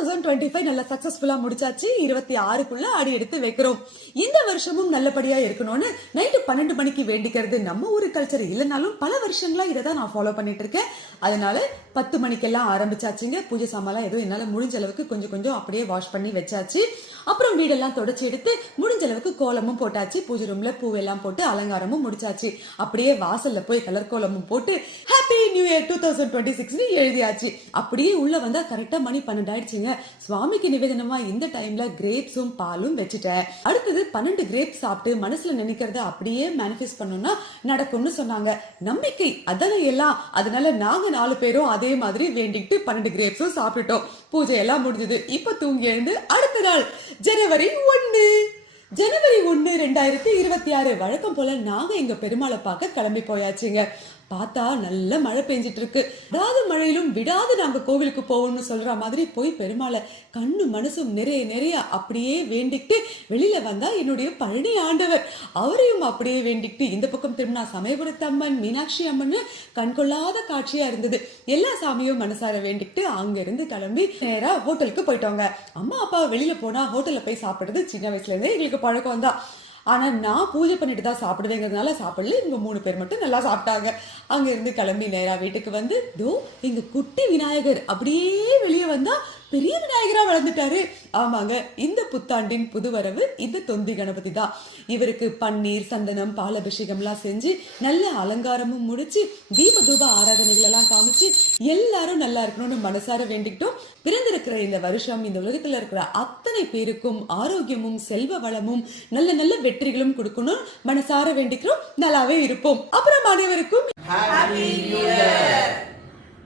2025 நல்ல சக்சஸ்ஃபுல்லா முடிச்சாச்சு. 26க்குள்ள அடி எடுத்து வைக்கிறோம். இந்த வருஷமும் நல்லபடியா இருக்கணும்னு நைட்டு 12 மணிக்கு வேண்டிக்கிறது நம்ம ஊரு கல்ச்சர் இல்லைனாலும் பல வருஷங்களா இதை தான் நான் ஃபாலோ பண்ணிட்டு இருக்கேன். அதனால 10 மணிக்கெல்லாம் ஆரம்பிச்சாச்சுங்க. பூஜை சாமான்லாம் ஏதோ என்னால முடிஞ்ச அளவுக்கு கொஞ்சம் கொஞ்சம் அப்படியே வாஷ் பண்ணி வச்சாச்சு. அப்புறம் வீடெல்லாம் தொடச்சி எடுத்து முடிஞ்ச அளவுக்கு கோலமும் போட்டாச்சு. பூஜை ரூம்ல பூவெல்லாம் போட்டு அலங்காரமும் முடிச்சாச்சு. அப்படியே வாசல்ல போய் கலர் கோலமும் போட்டு ஹாப்பி நியூ இயர் 2026 எழுதியாச்சு. அப்படியே உள்ள வந்தா கரெக்டா மணி 12 ஆயிடுச்சுங்க. சுவாமிக்கு நிவேதனமா இந்த டைம்ல கிரேப்ஸும் பாலும் வச்சுட்டேன். அடுத்தது 12 கிரேப்ஸ் சாப்பிட்டு மனசுல நினைக்கிறத அப்படியே மேனிஃபெஸ்ட் பண்ணணும்னா நடக்கும்னு சொன்னாங்க. நம்பிக்கை அதெல்லாம் எல்லாம். அதனால நாங்க 4 பேரும் அதே மாதிரி வேண்டிட்டு 12 கிரேப்ஸும் சாப்பிட்டுட்டோம். பூஜை எல்லாம் முடிஞ்சது. இப்ப தூங்கி எழுந்து அடுத்த நாள் ஜனவரி 1 2026 வழக்கம் போல நாங்க எங்க பெருமாளை பார்க்க கிளம்பி போயாச்சுங்க. பார்த்தா நல்ல மழை பெஞ்சிட்டு இருக்கு. விடாத மழையிலும் விடாது நாங்க கோவிலுக்கு போவோம்னு சொல்ற மாதிரி போய் பெருமாளை கண்ணு மனசும் நிறைய அப்படியே வேண்டிக்கிட்டு வெளியில வந்தா என்னுடைய பழனி ஆண்டவர். அவரையும் அப்படியே வேண்டிக்கிட்டு இந்த பக்கம் திரும்பினா சமயபுரத்து அம்மன், மீனாட்சி அம்மன் கண்கொள்ளாத காட்சியா இருந்தது. எல்லா சாமியும் மனசார வேண்டிக்கிட்டு அங்க இருந்து கிளம்பி நேரா ஹோட்டலுக்கு போயிட்டோங்க. அம்மா அப்பா வெளியில போனா ஹோட்டல்ல போய் சாப்பிடுறது சின்ன வயசுல இருந்தே எங்களுக்கு பழக்கம் தான். ஆனா நான் பூஜை பண்ணிட்டு தான் சாப்பிடுவேங்கிறதுனால சாப்பிடல. இவங்க 3 பேர் மட்டும் நல்லா சாப்பிட்டாங்க. அங்க இருந்து கிளம்பி நேரா வீட்டுக்கு வந்து எங்க குட்டி விநாயகர் அப்படியே வெளியே வந்தா பெரிய விநாயகரா வளர்ந்துட்டாரு. ஆமாங்க, இந்த புத்தாண்டின் புதுவரவு இந்த தொந்தி கணபதி தான். இவருக்கு பன்னீர், சந்தனம், பாலபிஷேகம் எல்லாம் செஞ்சு நல்ல அலங்காரமும் முடிச்சு தீப தூப ஆராதனைகள் எல்லாம் காமிச்சு எல்லாரும் நல்லா இருக்கணும்னு மனசார வேண்டிக்கிட்டோம். பிறந்திருக்கிற இந்த வருஷம் இந்த உலகத்துல இருக்கிற அத்தனை பேருக்கும் ஆரோக்கியமும் செல்வ வளமும் நல்ல நல்ல வெற்றிகளும் கொடுக்கணும் மனசார வேண்டிக்கிறோம். நல்லாவே இருப்போம். அப்புறம் அனைவருக்கும் Happy New Year!